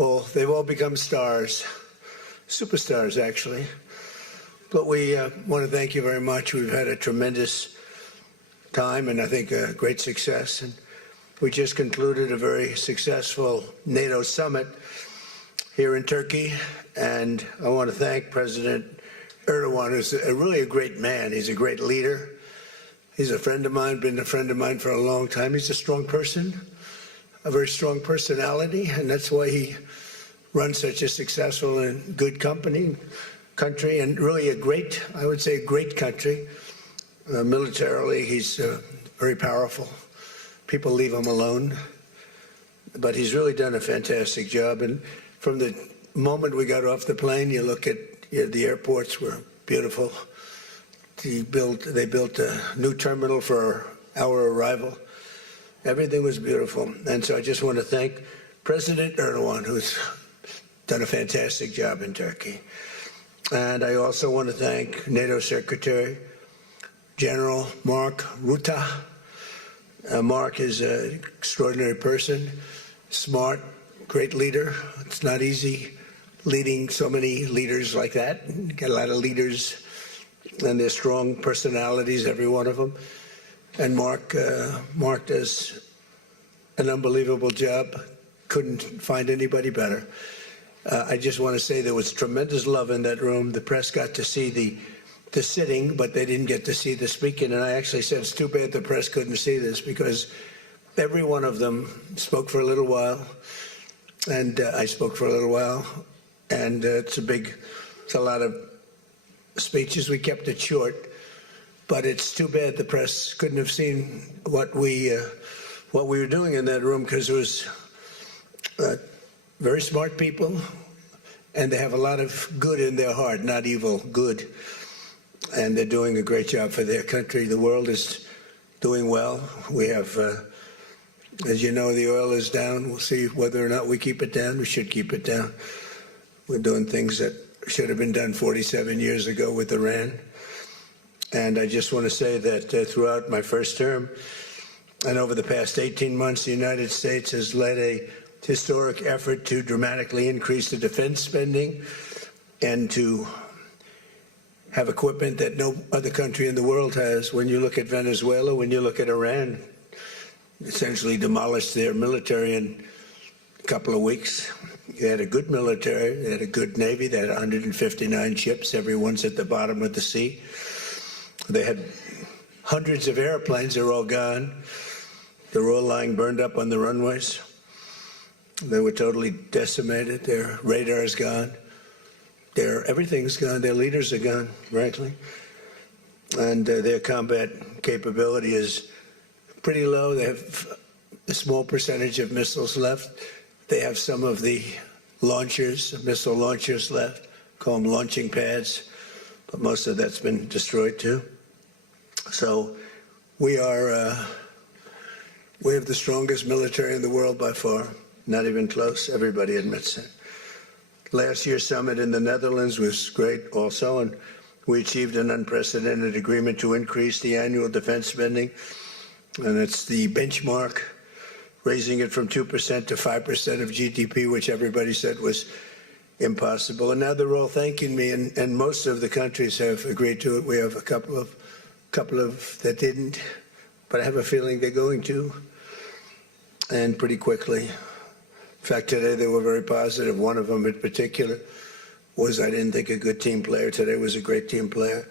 Well, they've all become stars, superstars actually. But we want to thank you very much. We've had a tremendous time and I think a great success. And we just concluded a very successful NATO Summit here in Turkey. And I want to thank President Erdogan, who's really a great man. He's a great leader. He's a friend of mine, been a friend of mine for a long time. He's a strong person, a very strong personality, and that's why he runs such a successful and good country, and really a great, I would say, a great country. Militarily, he's very powerful. People leave him alone, but he's really done a fantastic job. And from the moment we got off the plane, you look at the airports were beautiful. They built a new terminal for our arrival. Everything was beautiful. And so I just want to thank President Erdogan, who's done a fantastic job in Turkey. And I also want to thank NATO Secretary General Mark Rutte. Mark is an extraordinary person, smart, great leader. It's not easy leading so many leaders like that. You get a lot of leaders and they're strong personalities, every one of them. And Mark does an unbelievable job. Couldn't find anybody better. I just want to say there was tremendous love in that room. The press got to see the sitting, but they didn't get to see the speaking. And I actually said, it's too bad the press couldn't see this, because every one of them spoke for a little while, and I spoke for a little while. And it's a lot of speeches. We kept it short, but it's too bad the press couldn't have seen what we were doing in that room, because it was very smart people, and they have a lot of good in their heart, not evil, good. And they're doing a great job for their country. The world is doing well. We have, as you know, the oil is down. We'll see whether or not we keep it down. We should keep it down. We're doing things that should have been done 47 years ago with Iran. And I just want to say that throughout my first term and over the past 18 months, the United States has led a historic effort to dramatically increase the defense spending and to have equipment that no other country in the world has. When you look at Venezuela, when you look at Iran, essentially demolished their military in a couple of weeks. They had a good military, they had a good Navy, they had 159 ships, everyone's at the bottom of the sea. They had hundreds of airplanes, they're all gone. They're all lying burned up on the runways. They were totally decimated, their radar's gone. Everything's gone, their leaders are gone, frankly. And their combat capability is pretty low. They have a small percentage of missiles left. They have some of the launchers, missile launchers left, call them launching pads, but most of that's been destroyed too. So we have the strongest military in the world by far, not even close, everybody admits it. Last year's summit in the Netherlands was great also, and we achieved an unprecedented agreement to increase the annual defense spending, and it's the benchmark, raising it from 2% to 5% of GDP, which everybody said was impossible. And now they're all thanking me, and most of the countries have agreed to it. We have a couple of that didn't, but I have a feeling they're going to, and pretty quickly. In fact, today they were very positive. One of them in particular was, I didn't think, a good team player. Today was a great team player.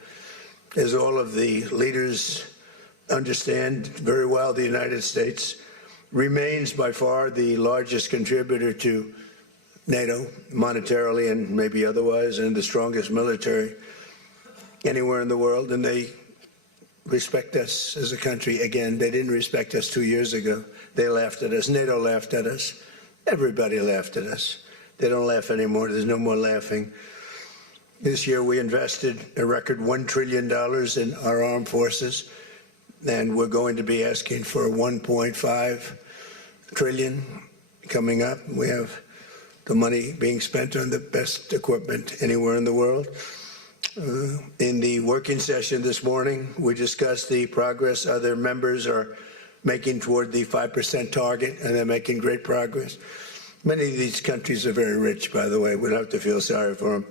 As all of the leaders understand very well, the United States remains by far the largest contributor to NATO, monetarily and maybe otherwise, and the strongest military anywhere in the world. And they respect us as a country. Again, they didn't respect us 2 years ago. They laughed at us. NATO laughed at us. Everybody laughed at us. They don't laugh anymore. There's no more laughing. This year we invested a record $1 trillion in our armed forces, and we're going to be asking for $1.5 trillion coming up. We have the money being spent on the best equipment anywhere in the world. In the working session this morning, we discussed the progress other members are making toward the 5% target, and they're making great progress. Many of these countries are very rich, by the way. We don't have to feel sorry for them.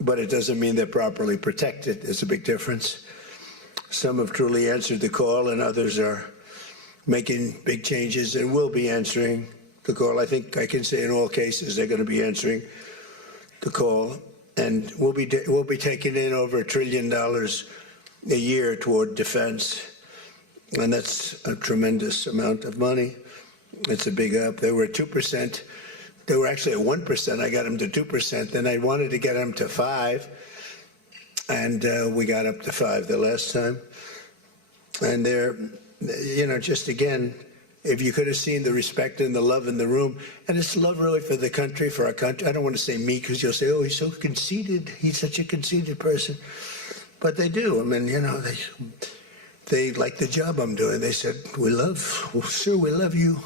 But it doesn't mean they're properly protected. There's a big difference. Some have truly answered the call, and others are making big changes and will be answering the call. I think I can say in all cases they're going to be answering the call. And we'll be taking in over $1 trillion a year toward defense. And that's a tremendous amount of money. It's a big up. They were at 2%. They were actually at 1%. I got them to 2%. Then I wanted to get them to 5%. And we got up to 5% the last time. And they're, you know, just again, if you could have seen the respect and the love in the room, and it's love really for the country, for our country. I don't want to say me, because you'll say, oh, he's so conceited. He's such a conceited person. But they do. I mean, you know, they like the job I'm doing. They said, sir, we love you.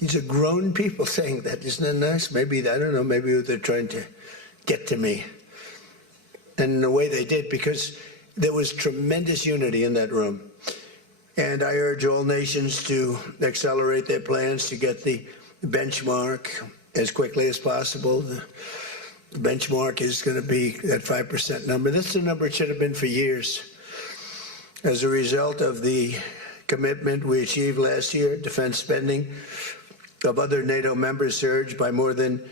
These are grown people saying that. Isn't that nice? Maybe, I don't know, maybe they're trying to get to me. And in the way they did, because there was tremendous unity in that room. And I urge all nations to accelerate their plans to get the benchmark as quickly as possible. The benchmark is going to be that 5% number. That's the number it should have been for years. As a result of the commitment we achieved last year, defense spending of other NATO members surged by more than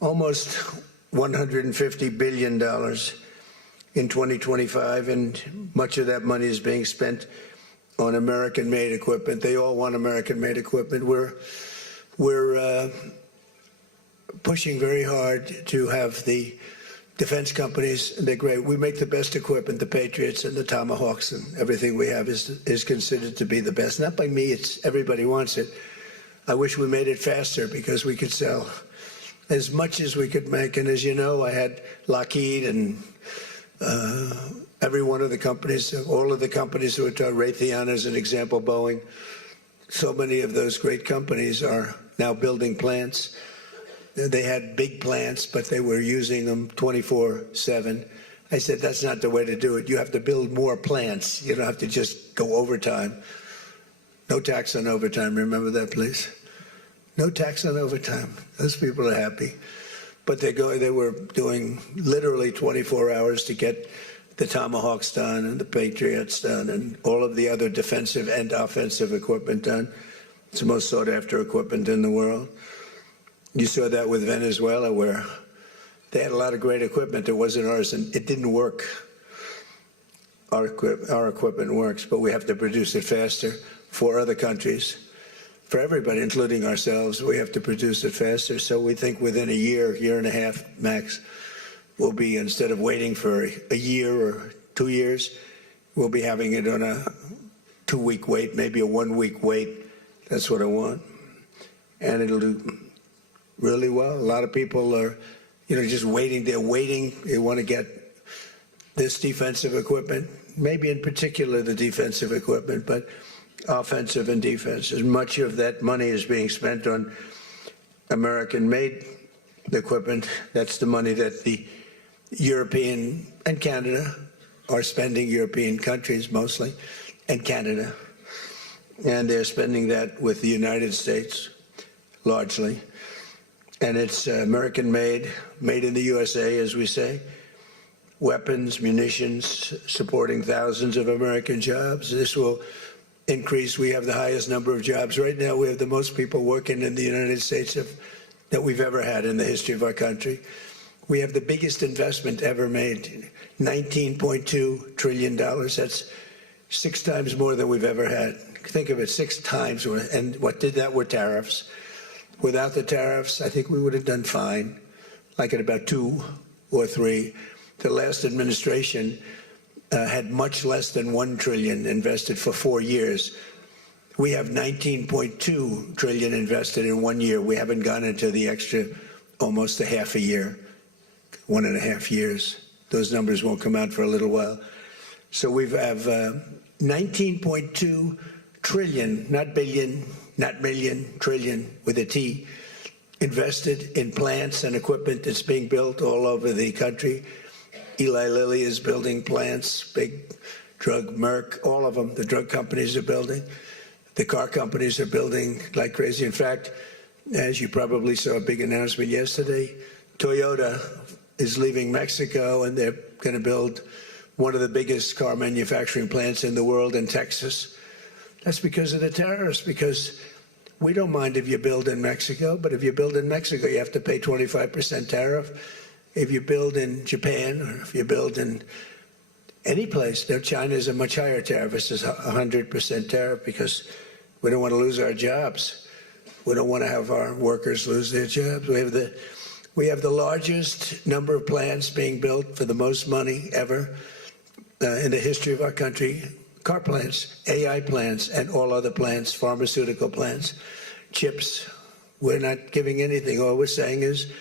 almost $150 billion in 2025, and much of that money is being spent on American-made equipment. They all want American-made equipment. We're pushing very hard to have the defense companies, and they're great. We make the best equipment, the Patriots and the Tomahawks, and everything we have is considered to be the best. Not by me, it's everybody wants it. I wish we made it faster because we could sell as much as we could make. And as you know, I had Lockheed and every one of the companies, all of the companies who are Raytheon as an example, Boeing. So many of those great companies are now building plants. They had big plants, but they were using them 24/7. I said, that's not the way to do it. You have to build more plants. You don't have to just go overtime. No tax on overtime. Remember that, please? No tax on overtime. Those people are happy. But they were doing literally 24 hours to get the Tomahawks done and the Patriots done and all of the other defensive and offensive equipment done. It's the most sought after equipment in the world. You saw that with Venezuela, where they had a lot of great equipment. It wasn't ours, and it didn't work. Our equipment works, but we have to produce it faster for other countries. For everybody, including ourselves, we have to produce it faster. So we think within a year and a half max, we'll be, instead of waiting for a year or 2 years, we'll be having it on a 2-week wait, maybe a 1-week wait. That's what I want. And it'll do really well. A lot of people are, just waiting. They're waiting. They want to get this defensive equipment, maybe in particular the defensive equipment, but offensive and defense. As much of that money is being spent on American-made equipment, that's the money that the European and Canada are spending, European countries mostly, and Canada. And they're spending that with the United States, largely. And it's American-made, made in the USA, as we say. Weapons, munitions, supporting thousands of American jobs. This will increase. We have the highest number of jobs. Right now, we have the most people working in the United States that we've ever had in the history of our country. We have the biggest investment ever made, $19.2 trillion. That's 6 times more than we've ever had. Think of it, 6 times. And what did that were tariffs. Without the tariffs, I think we would have done fine, like at about 2 or 3. The last administration had much less than $1 trillion invested for 4 years. We have $19.2 trillion invested in 1 year. We haven't gone into the extra almost a half a year, 1.5 years. Those numbers won't come out for a little while. So we have 19.2 trillion, not billion, not million, trillion with a T, invested in plants and equipment that's being built all over the country. Eli Lilly is building plants, big drug, Merck, all of them, the drug companies are building. The car companies are building like crazy. In fact, As you probably saw a big announcement yesterday, Toyota is leaving Mexico, and they're going to build one of the biggest car manufacturing plants in the world in Texas. That's because of the tariffs, because we don't mind if you build in Mexico, but if you build in Mexico, you have to pay 25% tariff. If you build in Japan, or if you build in any place, now China is a much higher tariff. It's just 100% tariff, because we don't want to lose our jobs. We don't want to have our workers lose their jobs. We have the largest number of plants being built for the most money ever in the history of our country. Car plants, AI plants, and all other plants, pharmaceutical plants, chips. We're not giving anything. All we're saying is,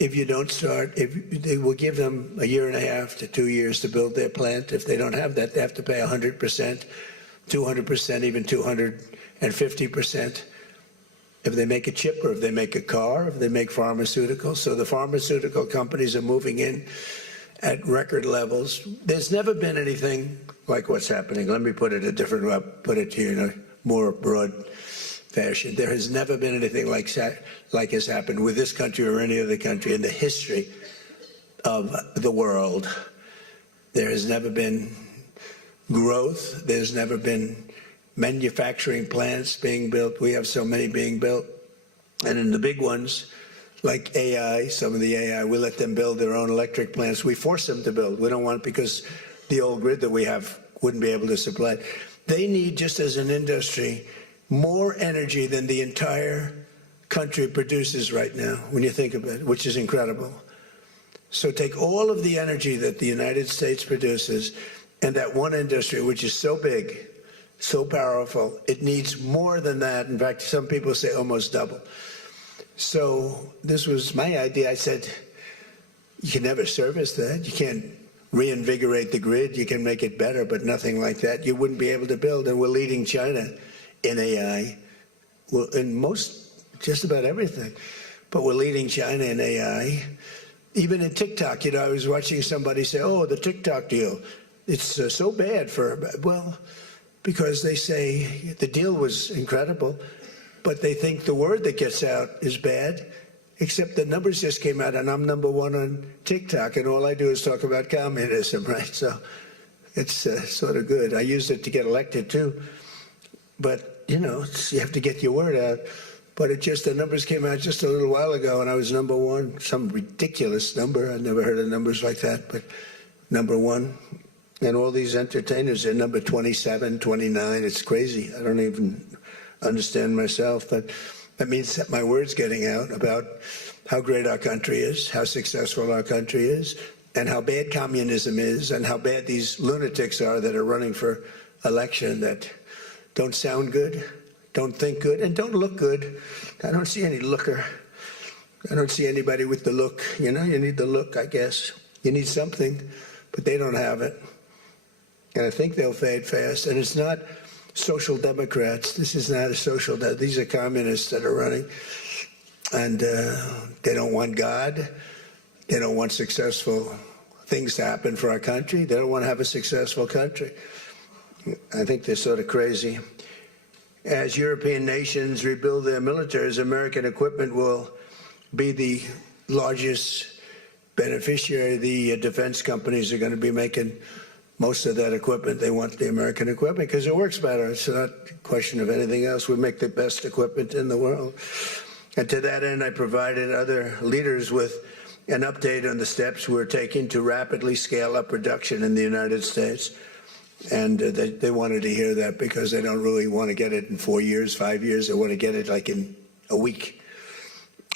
if you don't start, they will give them a year and a half to 2 years to build their plant. If they don't have that, they have to pay 100%, 200%, even 250%. If they make a chip, or if they make a car, if they make pharmaceuticals. So the pharmaceutical companies are moving in at record levels. There's never been anything like what's happening. Let me put it a different way, put it to you in a more broad fashion. There has never been anything like has happened with this country or any other country in the history of the world. There has never been growth. There's never been manufacturing plants being built. We have so many being built. And in the big ones, like AI, some of the AI, we let them build their own electric plants. We force them to build. We don't want it, because the old grid that we have wouldn't be able to supply. They need, just as an industry, more energy than the entire country produces right now, when you think of it, which is incredible. So take all of the energy that the United States produces, and that one industry, which is so big, so powerful, it needs more than that. In fact, some people say almost double. So this was my idea. I said, you can never service that. You can't reinvigorate the grid. You can make it better, but nothing like that. You wouldn't be able to build. And we're leading China in AI, well, in just about everything. But we're leading China in AI. Even in TikTok, I was watching somebody say, oh, the TikTok deal, it's so bad well, because they say the deal was incredible, but they think the word that gets out is bad, except the numbers just came out, and I'm #1 on TikTok, and all I do is talk about communism, right? So it's sort of good. I used it to get elected, too. But, you have to get your word out. But the numbers came out just a little while ago, and I was #1, some ridiculous number. I've never heard of numbers like that, but #1. And all these entertainers are number 27, 29. It's crazy. I don't even understand myself. But that means that my word's getting out about how great our country is, how successful our country is, and how bad communism is, and how bad these lunatics are that are running for election, that don't sound good, don't think good, and don't look good. I don't see any looker. I don't see anybody with the look. You need the look, I guess. You need something, but they don't have it. And I think they'll fade fast. And it's not social democrats. This is not a social these are communists that are running. And they don't want God. They don't want successful things to happen for our country. They don't want to have a successful country. I think they're sort of crazy. As European nations rebuild their militaries, American equipment will be the largest beneficiary. The defense companies are going to be making most of that equipment. They want the American equipment because it works better. It's not a question of anything else. We make the best equipment in the world. And to that end, I provided other leaders with an update on the steps we're taking to rapidly scale up production in the United States. And they wanted to hear that because they don't really want to get it in 4 years, 5 years. They want to get it like in a week.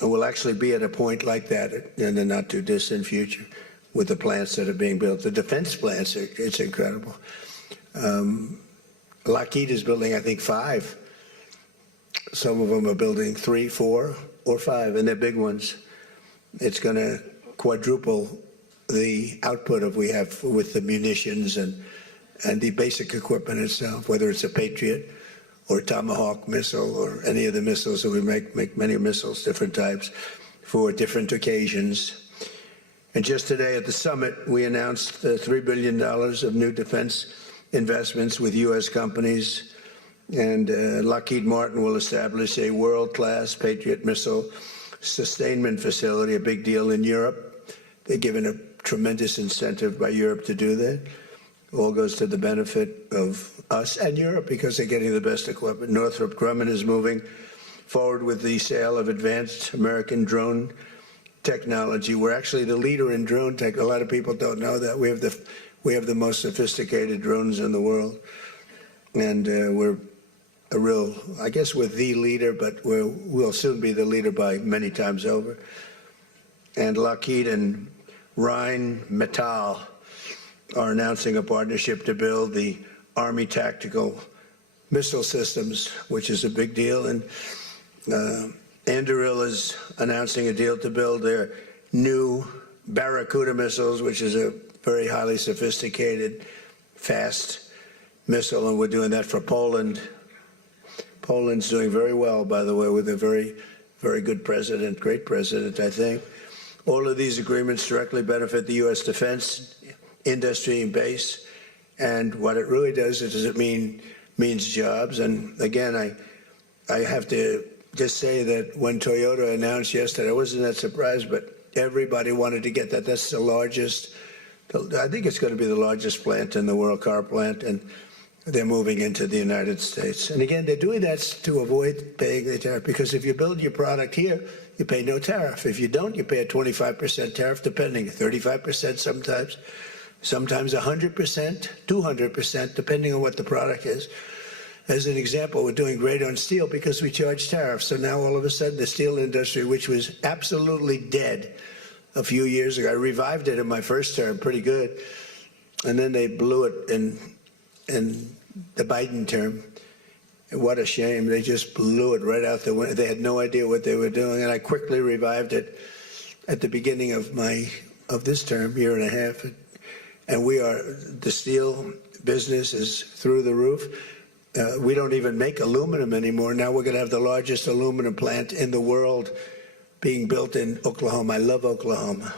And we'll actually be at a point like that in the not too distant future with the plants that are being built. The defense plants, it's incredible. Lockheed is building, I think, 5. Some of them are building 3, 4, or 5, and they're big ones. It's going to quadruple the output of we have with the munitions and the basic equipment itself, whether it's a Patriot or Tomahawk missile or any of the missiles that we make many missiles, different types, for different occasions. And just today at the summit, we announced $3 billion of new defense investments with U.S. companies And Lockheed Martin will establish a world-class Patriot missile sustainment facility, a big deal in Europe. They're given a tremendous incentive by Europe to do that. All goes to the benefit of us and Europe because they're getting the best equipment. Northrop Grumman is moving forward with the sale of advanced American drone technology. We're actually the leader in drone tech. A lot of people don't know that. We have the most sophisticated drones in the world. And we're a real, I guess we're the leader, but we'll soon be the leader by many times over. And Lockheed and Rheinmetall are announcing a partnership to build the Army tactical missile systems, which is a big deal. And Anduril is announcing a deal to build their new Barracuda missiles, which is a very highly sophisticated, fast missile, and we're doing that for Poland. Poland's doing very well, by the way, with a very, very good president, great president, I think. All of these agreements directly benefit the U.S. defense industry and base, and what it really does is it means jobs. And again, I have to just say that when Toyota announced yesterday, I wasn't that surprised, but everybody wanted to get that. That's the largest, I think it's going to be the largest plant in the world, car plant, and they're moving into the United States. And again, they're doing that to avoid paying the tariff, because if you build your product here, you pay no tariff. If you don't, you pay a 25% tariff, depending, 35% sometimes 100%, 200%, depending on what the product is. As an example, we're doing great on steel because we charge tariffs. So now all of a sudden the steel industry, which was absolutely dead a few years ago, I revived it in my first term, pretty good. And then they blew it in the Biden term. And what a shame. They just blew it right out the window. They had no idea what they were doing. And I quickly revived it at the beginning of this term, year and a half. And the steel business is through the roof. We don't even make aluminum anymore. Now we're going to have the largest aluminum plant in the world being built in Oklahoma. I love Oklahoma.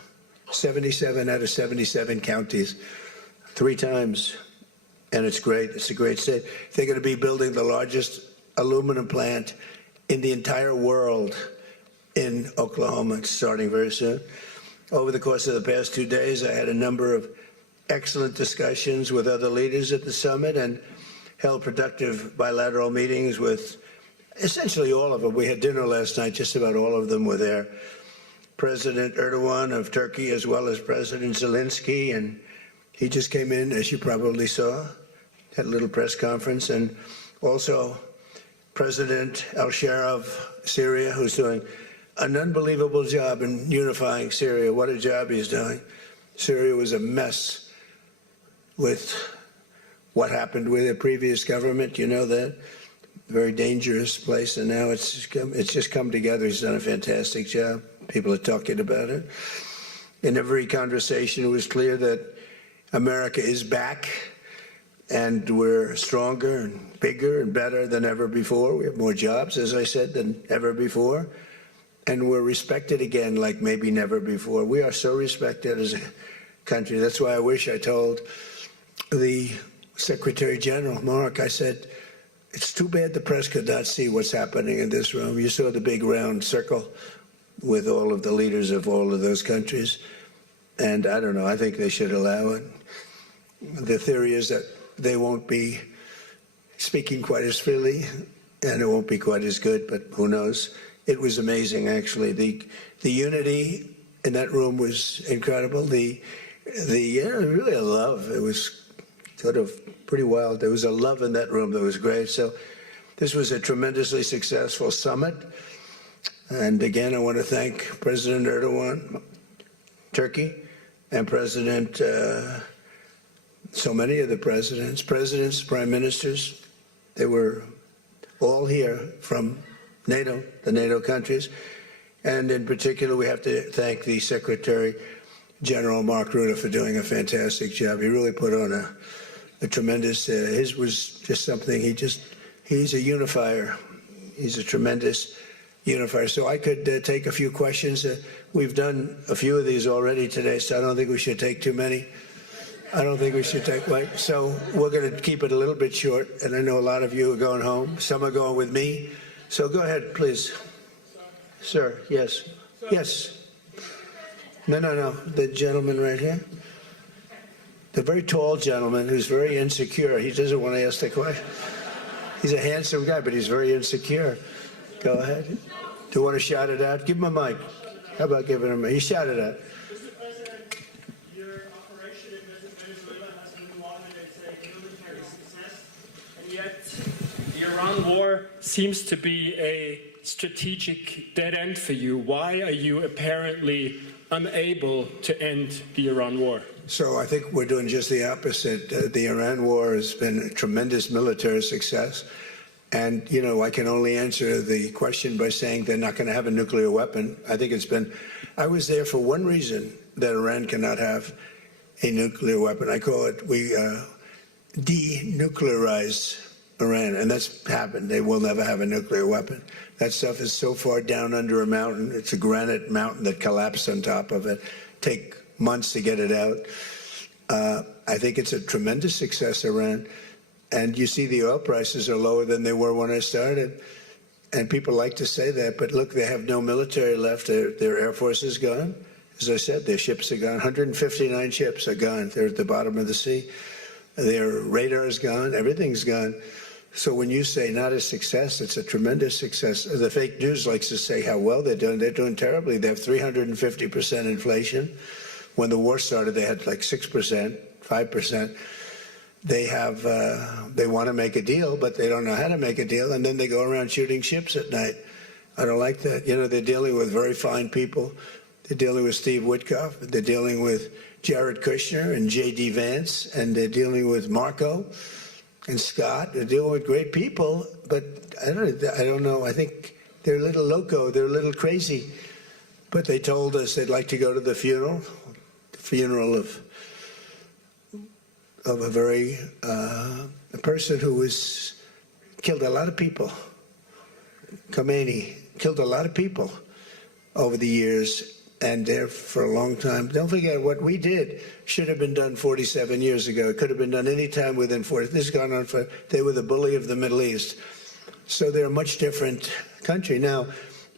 77 out of 77 counties, 3 times. And it's great. It's a great state. They're going to be building the largest aluminum plant in the entire world in Oklahoma. It's starting very soon. Over the course of the past 2 days, I had a number of excellent discussions with other leaders at the summit and held productive bilateral meetings with essentially all of them. We had dinner last night. Just about all of them were there. President Erdogan of Turkey, as well as President Zelensky, and he just came in, as you probably saw, had a little press conference, and also President al-Shara of Syria, who's doing an unbelievable job in unifying Syria. What a job he's doing. Syria was a mess with what happened with the previous government. You know that. Very dangerous place, and now it's just come together. He's done a fantastic job. People are talking about it. In every conversation, it was clear that America is back, and we're stronger and bigger and better than ever before. We have more jobs, as I said, than ever before. And we're respected again like maybe never before. We are so respected as a country. That's why I wish I told the Secretary General, Mark, I said, it's too bad the press could not see what's happening in this room. You saw the big round circle with all of the leaders of all of those countries. And I don't know, I think they should allow it. The theory is that they won't be speaking quite as freely, and it won't be quite as good, but who knows? It was amazing, actually. The unity in that room was incredible. Really a love. It was sort of pretty wild. There was a love in that room that was great. So this was a tremendously successful summit. And again, I want to thank President Erdogan, Turkey, and so many of the presidents, prime ministers. They were all here from NATO, the NATO countries. And in particular, we have to thank the Secretary General Mark Rutte for doing a fantastic job. He really put on a tremendous, his was just something, he's a unifier. He's a tremendous unifier. So I could take a few questions. We've done a few of these already today, so I don't think we should take too many. I don't think we should take, wait. So we're going to keep it a little bit short, and I know a lot of you are going home. Some are going with me. So go ahead, please. Sir, yes. Yes. No. The gentleman right here. The very tall gentleman who's very insecure. He doesn't want to ask the question. He's a handsome guy, but he's very insecure. Go ahead. Do you want to shout it out? Give him a mic. How about giving him a mic? You shout it out. Mr. President, your operation in Venezuela has been lauded as a military success, and yet the Iran war seems to be a strategic dead end for you. Why are you apparently unable to end the Iran war? So I think we're doing just the opposite. The Iran war has been a tremendous military success. And, you know, I can only answer the question by saying they're not going to have a nuclear weapon. I think it's been, I was there for one reason, that Iran cannot have a nuclear weapon. I call it, we denuclearize Iran, and that's happened. They will never have a nuclear weapon. That stuff is so far down under a mountain. It's a granite mountain that collapsed on top of it. Take months to get it out. I think it's a tremendous success, Iran. And you see the oil prices are lower than they were when I started. And people like to say that, but look, they have no military left. Their Air Force is gone. As I said, their ships are gone. 159 ships are gone. They're at the bottom of the sea. Their radar is gone. Everything's gone. So when you say not a success, it's a tremendous success. The fake news likes to say how well they're doing. They're doing terribly. They have 350% inflation. When the war started, they had like 6%, 5%. They have, they want to make a deal, but they don't know how to make a deal, and then they go around shooting ships at night. I don't like that. You know, they're dealing with very fine people. They're dealing with Steve Witkoff. They're dealing with Jared Kushner and J.D. Vance, and they're dealing with Marco and Scott. They're dealing with great people, but I don't know. I think they're a little loco. They're a little crazy. But they told us they'd like to go to the funeral of a very a person who was killed a lot of people. Khomeini killed a lot of people over the years, and there for a long time. Don't forget, what we did should have been done 47 years ago. It could have been done any time within 40. This has gone on for, they were the bully of the Middle East. So they're a much different country. Now,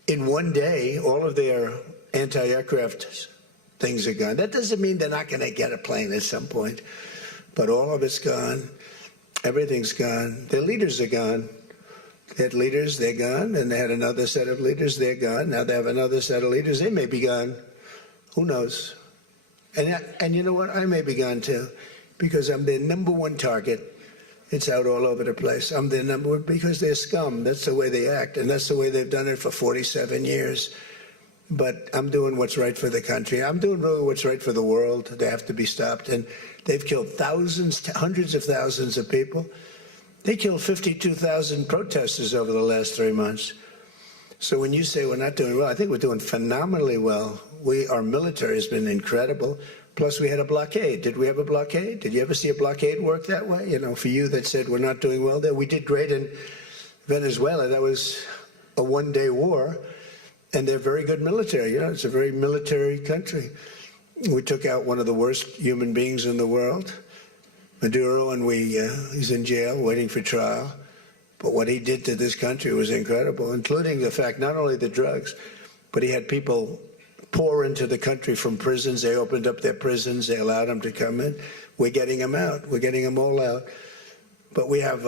in one day, all of their anti-aircraft things are gone. That doesn't mean they're not going to get a plane at some point. But all of it's gone. Everything's gone. Their leaders are gone. They had leaders, they're gone. And they had another set of leaders, they're gone. Now they have another set of leaders, they may be gone. Who knows? And you know what? I may be gone too, because I'm their number one target. It's out all over the place. I'm their number one because they're scum. That's the way they act. And that's the way they've done it for 47 years. But I'm doing what's right for the country. I'm doing really what's right for the world. They have to be stopped. And they've killed thousands, hundreds of thousands of people. They killed 52,000 protesters over the last 3 months. So when you say we're not doing well, I think we're doing phenomenally well. Our military has been incredible. Plus, we had a blockade. Did we have a blockade? Did you ever see a blockade work that way? You know, for you that said we're not doing well there, we did great in Venezuela. That was a one-day war. And they're very good military. You know, it's a very military country. We took out one of the worst human beings in the world, Maduro, and he's in jail waiting for trial. But what he did to this country was incredible, including the fact, not only the drugs, but he had people pour into the country from prisons. They opened up their prisons. They allowed them to come in. We're getting them out. We're getting them all out. But we have,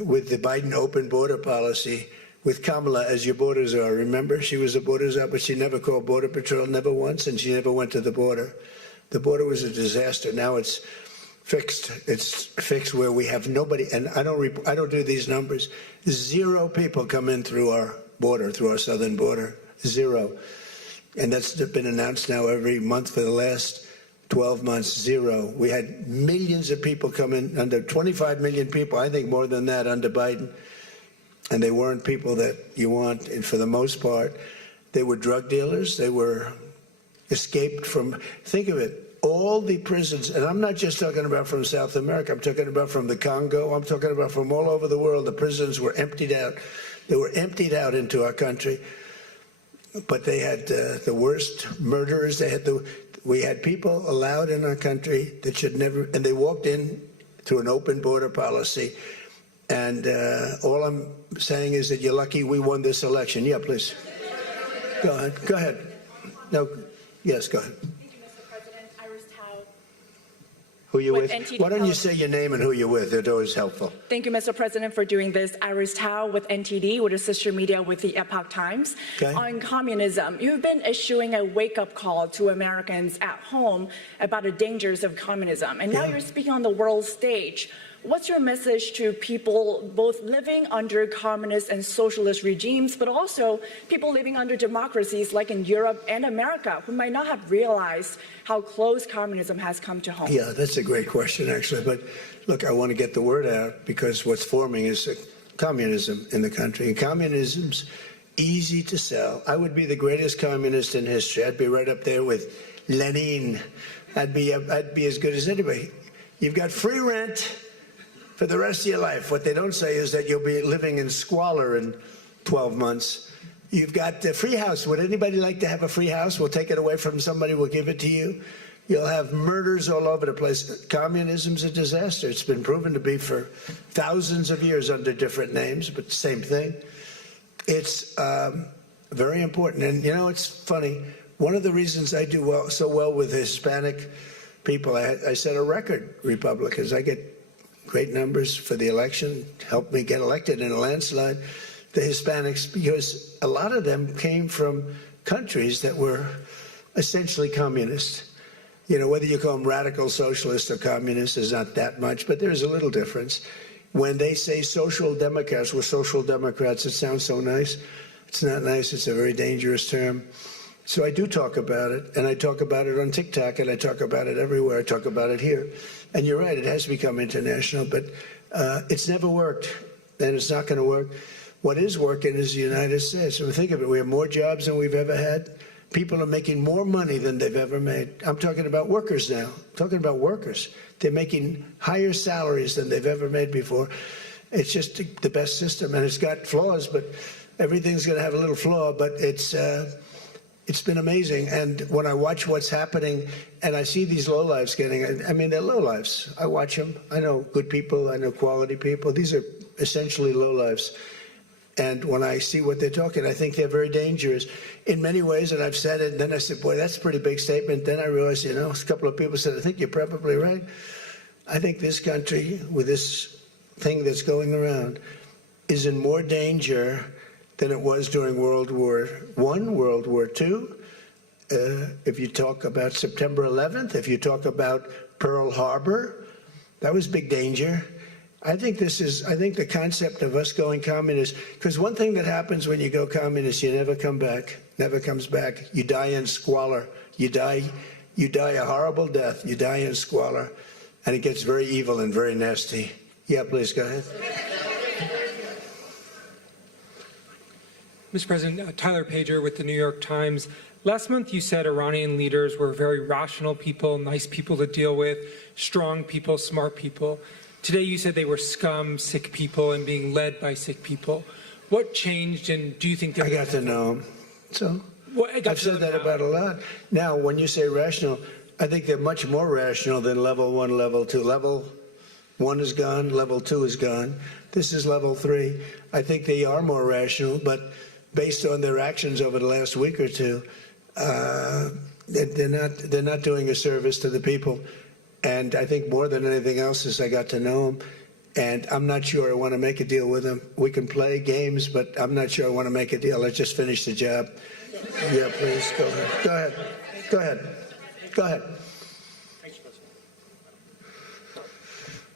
with the Biden open border policy, with Kamala as your border czar. Remember, she was a border czar, but she never called Border Patrol, never once, and she never went to the border. The border was a disaster. Now it's fixed. It's fixed where we have nobody, and I don't do these numbers. 0 people come in through our border, through our southern border. 0. And that's been announced now every month for the last 12 months. 0. We had millions of people come in, under 25 million people, I think more than that under Biden. And they weren't people that you want, and for the most part, they were drug dealers. They were escaped from, think of it, all the prisons, and I'm not just talking about from South America, I'm talking about from the Congo, I'm talking about from all over the world. The prisons were emptied out. They were emptied out into our country. But they had the worst murderers. They had We had people allowed in our country that should never, and they walked in through an open border policy. And all I'm saying is that you're lucky we won this election. Yeah, please. Go ahead. Go ahead. No. Yes, go ahead. Thank you, Mr. President. Iris Tao. Who you with? NTD Why don't you say your name and who you're with? It's always helpful. Thank you, Mr. President, for doing this. Iris Tao with NTD, with a sister media with the Epoch Times. Okay. On communism, you've been issuing a wake-up call to Americans at home about the dangers of communism, and now you're speaking on the world stage. What's your message to people both living under communist and socialist regimes, but also people living under democracies like in Europe and America who might not have realized how close communism has come to home? Yeah, that's a great question, actually. But look, I want to get the word out because what's forming is communism in the country. And communism's easy to sell. I would be the greatest communist in history. I'd be right up there with Lenin. I'd be as good as anybody. You've got free rent for the rest of your life. What they don't say is that you'll be living in squalor in 12 months. You've got the free house. Would anybody like to have a free house? We'll take it away from somebody. We'll give it to you. You'll have murders all over the place. Communism's a disaster. It's been proven to be for thousands of years under different names, but same thing. It's very important. And, you know, it's funny. One of the reasons I do so well with Hispanic people, I set a record, Republicans. I get great numbers for the election, helped me get elected in a landslide, the Hispanics, because a lot of them came from countries that were essentially communist. You know, whether you call them radical socialists or communists is not that much, but there's a little difference. When they say social democrats, we're social democrats, it sounds so nice. It's not nice, it's a very dangerous term. So I do talk about it, and I talk about it on TikTok, and I talk about it everywhere. I talk about it here. And you're right, it has become international, but it's never worked, and it's not going to work. What is working is the United States. I mean, think of it. We have more jobs than we've ever had. People are making more money than they've ever made. I'm talking about workers now. I'm talking about workers. They're making higher salaries than they've ever made before. It's just the best system, and it's got flaws, but everything's going to have a little flaw, but it's been amazing. And when I watch what's happening and I see these lowlifes getting, I mean, they're lowlifes. I watch them. I know good people. I know quality people. These are essentially lowlifes. And when I see what they're talking, I think they're very dangerous in many ways. And I've said it. And then I said, boy, that's a pretty big statement. Then I realized, you know, a couple of people said, I think you're probably right. I think this country, with this thing that's going around, is in more danger than it was during World War I, World War II. If you talk about September 11th, if you talk about Pearl Harbor, that was big danger. I think the concept of us going communist, because one thing that happens when you go communist, you never come back, never comes back. You die in squalor. You die a horrible death. You die in squalor, and it gets very evil and very nasty. Yeah, please go ahead. Mr. President, Tyler Pager with the New York Times. Last month you said Iranian leaders were very rational people, nice people to deal with, strong people, smart people. Today you said they were scum, sick people, and being led by sick people. What changed, and do you think they're... I got to know them. So I've said that now. about a lot. Now, when you say rational, I think they're much more rational than level 1, level 2. Level 1 is gone, level 2 is gone. This is level 3. I think they are more rational, but based on their actions over the last week or two, they're not doing a service to the people. And I think more than anything else is I got to know them. And I'm not sure I want to make a deal with them. We can play games, but I'm not sure I want to make a deal. Let's just finish the job. Yeah, please, go ahead. Go ahead. Go ahead. Go ahead.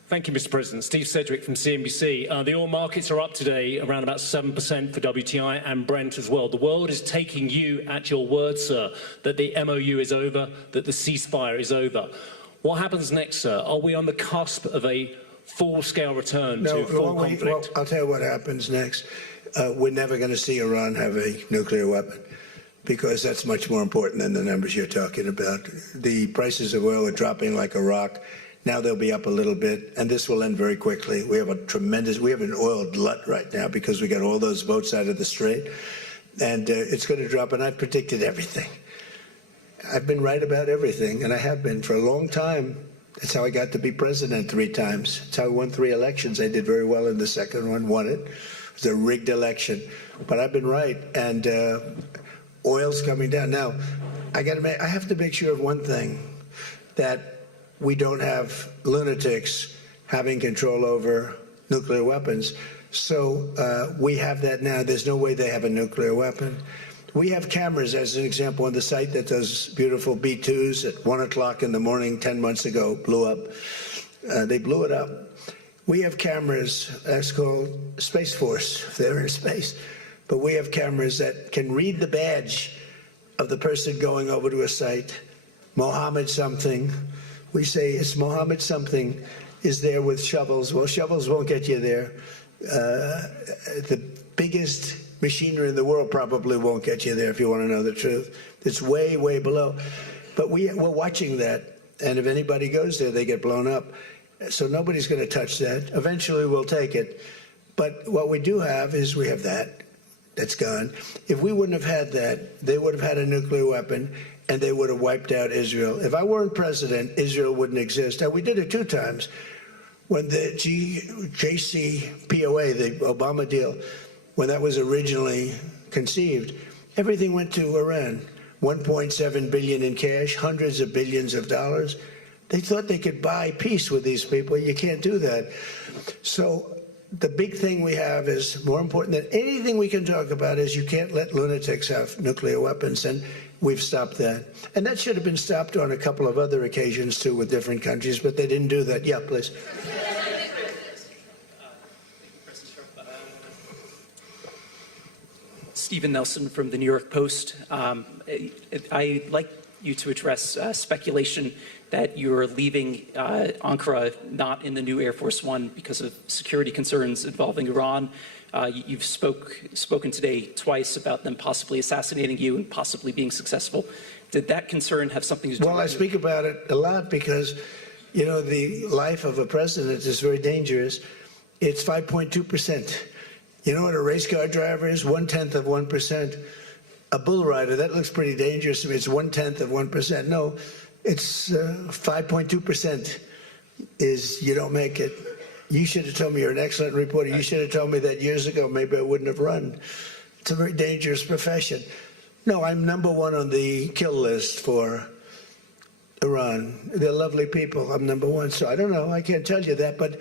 Thank you, Mr. President. Steve Sedgwick from CNBC. The oil markets are up today around about 7% for WTI and Brent as well. The world is taking you at your word, sir, that the MOU is over, that the ceasefire is over. What happens next, sir? Are we on the cusp of a full-scale return to full conflict? Well, I'll tell you what happens next. We're never going to see Iran have a nuclear weapon, because that's much more important than the numbers you're talking about. The prices of oil are dropping like a rock. Now they'll be up a little bit, and this will end very quickly. We have an oil glut right now because we got all those boats out of the strait, and it's going to drop, and I predicted everything. I've been right about everything, and I have been for a long time. That's how I got to be president 3 times. That's how I won 3 elections. I did very well in the second one, won it. It was a rigged election. But I've been right, and oil's coming down. Now, I have to make sure of one thing, that we don't have lunatics having control over nuclear weapons. So we have that now. There's no way they have a nuclear weapon. We have cameras, as an example, on the site that does beautiful B-2s at 1 o'clock in the morning 10 months ago, blew up. They blew it up. We have cameras, that's called Space Force, if they're in space. But we have cameras that can read the badge of the person going over to a site. Mohammed something. We say it's Mohammed something is there with shovels. Well, shovels won't get you there. The biggest machinery in the world probably won't get you there, if you want to know the truth. It's way, way below. But we're watching that, and if anybody goes there, they get blown up. So nobody's going to touch that. Eventually, we'll take it. But what we do have is we have that. That's gone. If we wouldn't have had that, they would have had a nuclear weapon, and they would have wiped out Israel. If I weren't president, Israel wouldn't exist. Now, we did it 2 times. When the JCPOA, the Obama deal, when that was originally conceived, everything went to Iran. 1.7 billion in cash, hundreds of billions of dollars. They thought they could buy peace with these people. You can't do that. So the big thing we have is more important than anything we can talk about is you can't let lunatics have nuclear weapons, and we've stopped that. And that should have been stopped on a couple of other occasions too with different countries, but they didn't do that. Yeah, please. Stephen Nelson from the New York Post. I'd like you to address speculation that you're leaving Ankara not in the new Air Force One because of security concerns involving Iran. You've spoken today twice about them possibly assassinating you and possibly being successful. Did that concern have something to do with it? Well, I speak about it a lot because, you know, the life of a president is very dangerous. It's 5.2%. You know what a race car driver is? 1/10 of 1%. A bull rider, that looks pretty dangerous to me. It's 1/10 of 1%. No, it's 5.2% is you don't make it. You should have told me, you're an excellent reporter. You should have told me that years ago. Maybe I wouldn't have run. It's a very dangerous profession. No, I'm #1 on the kill list for Iran. They're lovely people. I'm #1. So I don't know. I can't tell you that, but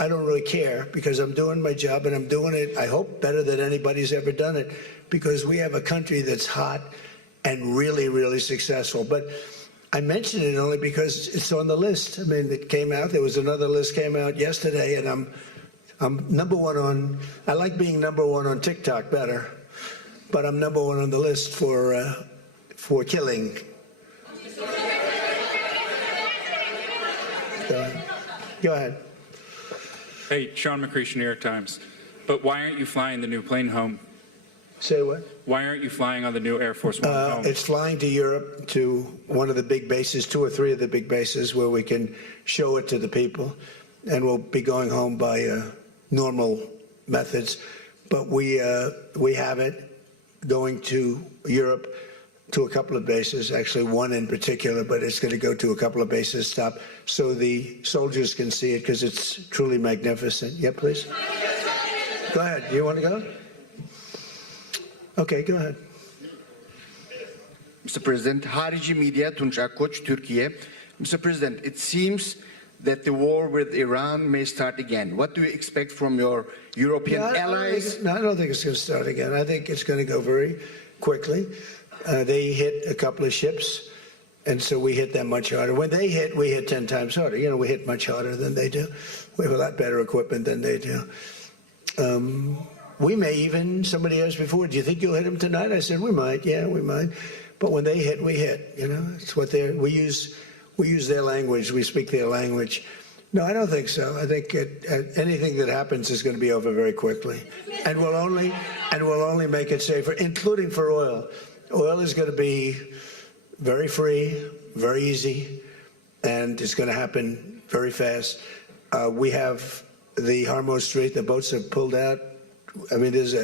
I don't really care because I'm doing my job and I'm doing it, I hope, better than anybody's ever done it, because we have a country that's hot and really, really successful. But I mention it only because it's on the list. I mean, it came out. There was another list came out yesterday, and I'm #1 on. I like being #1 on TikTok better, but I'm #1 on the list for killing. Go ahead. Hey, Sean McCreesh, New York Times. But why aren't you flying the new plane home? Say what? Why aren't you flying on the new Air Force One home? It's flying to Europe, to one of the big bases, 2 or 3 of the big bases, where we can show it to the people, and we'll be going home by normal methods. But we have it going to Europe, to a couple of bases, actually 1 in particular, but it's going to go to a couple of bases, stop, so the soldiers can see it, because it's truly magnificent. Yeah, please. Go ahead. You want to go? Okay, go ahead. Mr. President, Harici Media, Tunç Akkoç, Türkiye. Mr. President, it seems that the war with Iran may start again. What do you expect from your European allies? I don't think it's going to start again. I think it's going to go very quickly. They hit a couple of ships, and so we hit them much harder. When they hit, we hit 10 times harder. You know, we hit much harder than they do. We have a lot better equipment than they do. We may even, somebody asked before, do you think you'll hit them tonight? I said, we might. Yeah, we might. But when they hit, we hit. You know, it's what we use their language. We speak their language. No, I don't think so. I think anything that happens is going to be over very quickly, and we'll only make it safer, including for oil. Oil is going to be very free, very easy, and it's going to happen very fast. We have the Hormuz Strait. The boats have pulled out. I mean, there's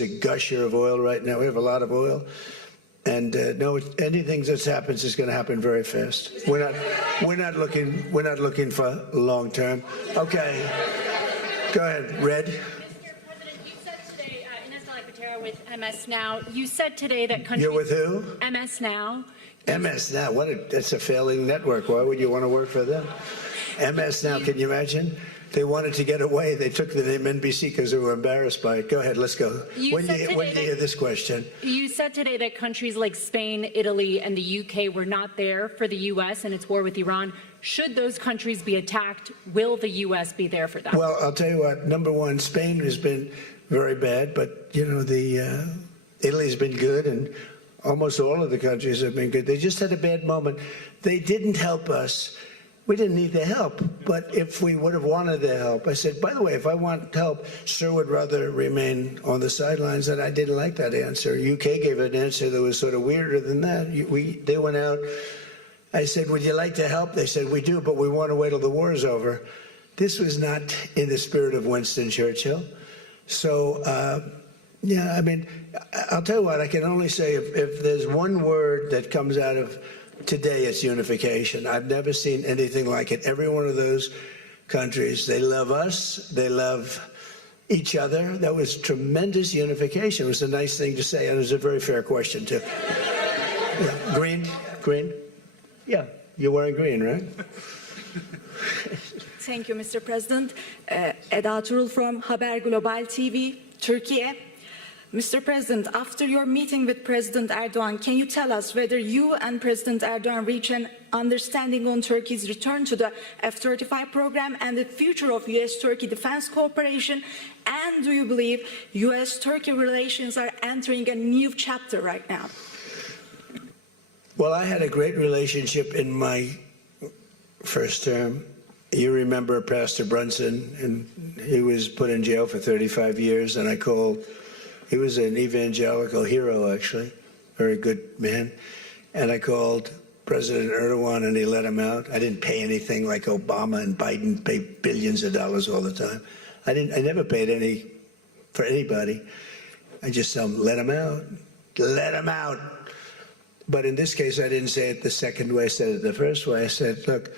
a gusher of oil right now. We have a lot of oil, And no, anything that happens is going to happen very fast. We're not looking for long term. Okay, go ahead, Red. Mr. President, you said today, Ines Patera with MS Now, you said today that countries... You're with who? MS Now. MS Now. That's a failing network. Why would you want to work for them? MS Now. Can you imagine? They wanted to get away. They took the name NBC because they were embarrassed by it. Go ahead, let's go. When do you hear this question? You said today that countries like Spain, Italy, and the UK were not there for the U.S. and its war with Iran. Should those countries be attacked, will the U.S. be there for them? Well, I'll tell you what. Number one, Spain has been very bad, but, you know, Italy's been good, and almost all of the countries have been good. They just had a bad moment. They didn't help us. We didn't need their help, but if we would have wanted their help, I said, by the way, if I want help, Sir would rather remain on the sidelines, and I didn't like that answer. UK gave an answer that was sort of weirder than that. They went out. I said, would you like to help? They said, we do, but we want to wait till the war is over. This was not in the spirit of Winston Churchill. So, yeah, I mean, I'll tell you what, I can only say if there's one word that comes out of today, it's unification. I've never seen anything like it. Every one of those countries, they love us, they love each other. That was tremendous unification. It was a nice thing to say, and it was a very fair question, too. Yeah. Green? Yeah, you're wearing green, right? Thank you, Mr. President. Eda Turul from Haber Global TV, Turkey. Mr. President, after your meeting with President Erdogan, can you tell us whether you and President Erdogan reach an understanding on Turkey's return to the F-35 program and the future of U.S.-Turkey defense cooperation? And do you believe U.S.-Turkey relations are entering a new chapter right now? Well, I had a great relationship in my first term. You remember Pastor Brunson, and he was put in jail for 35 years, and I called. He was an evangelical hero, actually, very good man. And I called President Erdogan, and he let him out. I didn't pay anything like Obama and Biden pay billions of dollars all the time. I never paid any for anybody. I just tell him, let him out, let him out. But in this case, I didn't say it the second way. I said it the first way. I said, look,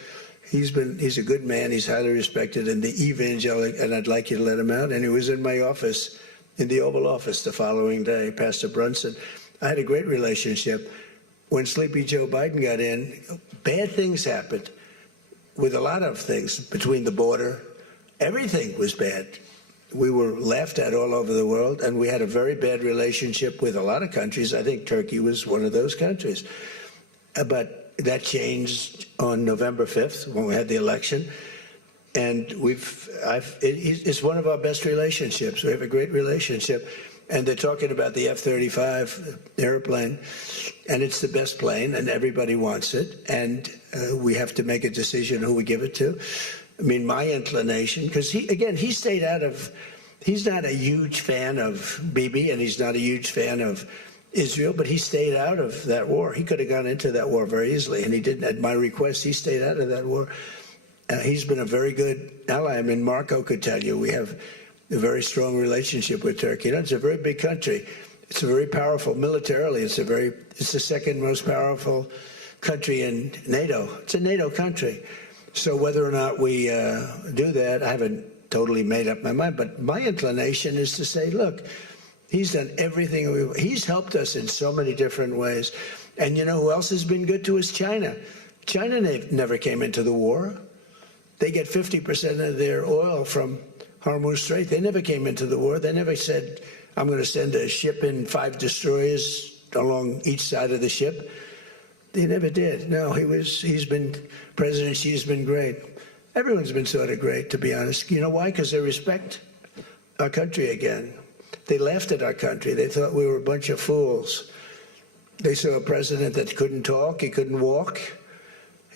he's a good man. He's highly respected in the evangelical, and I'd like you to let him out. And he was in my office, in the Oval Office the following day, Pastor Brunson. I had a great relationship. When Sleepy Joe Biden got in, bad things happened with a lot of things between the border. Everything was bad. We were laughed at all over the world, and we had a very bad relationship with a lot of countries. I think Turkey was one of those countries. But that changed on November 5th when we had the election. And it's one of our best relationships. We have a great relationship. And they're talking about the F-35 airplane, and it's the best plane, and everybody wants it. And we have to make a decision who we give it to. I mean, my inclination, because he stayed out of, he's not a huge fan of Bibi, and he's not a huge fan of Israel, but he stayed out of that war. He could have gone into that war very easily, and he didn't. At my request, he stayed out of that war. He's been a very good ally. I mean, Marco could tell you we have a very strong relationship with Turkey. You know, it's a very big country. It's a very powerful militarily. It's the second most powerful country in NATO. It's a NATO country. So whether or not we do that, I haven't totally made up my mind. But my inclination is to say, look, he's done everything. He's helped us in so many different ways. And you know who else has been good to us? China. China never came into the war. They get 50% of their oil from Hormuz Strait. They never came into the war. They never said, I'm going to send a ship in 5 destroyers along each side of the ship. They never did. No, President Xi's been great. Everyone's been sort of great, to be honest. You know why? Because they respect our country again. They laughed at our country. They thought we were a bunch of fools. They saw a president that couldn't talk, he couldn't walk.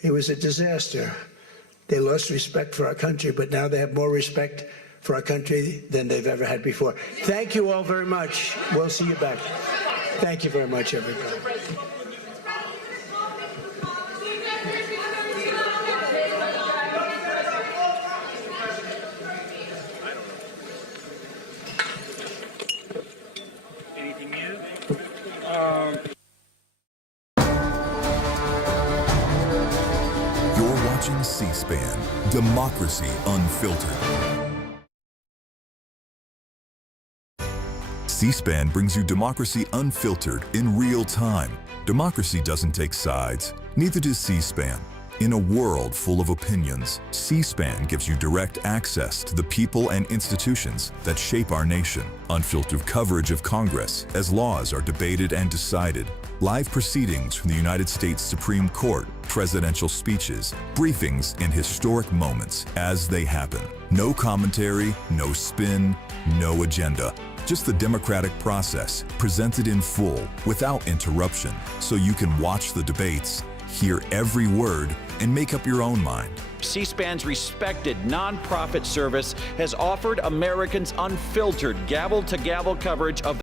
It was a disaster. They lost respect for our country, but now they have more respect for our country than they've ever had before. Thank you all very much. We'll see you back. Thank you very much, everybody. Anything new? watching C-SPAN, Democracy Unfiltered. C-SPAN brings you Democracy Unfiltered in real time. Democracy doesn't take sides, neither does C-SPAN. In a world full of opinions, C-SPAN gives you direct access to the people and institutions that shape our nation. Unfiltered coverage of Congress as laws are debated and decided. Live proceedings from the United States Supreme Court, presidential speeches, briefings in historic moments as they happen. No commentary, no spin, no agenda. Just the democratic process presented in full without interruption, so you can watch the debates, hear every word, and make up your own mind. C-SPAN's respected nonprofit service has offered Americans unfiltered gavel-to-gavel coverage of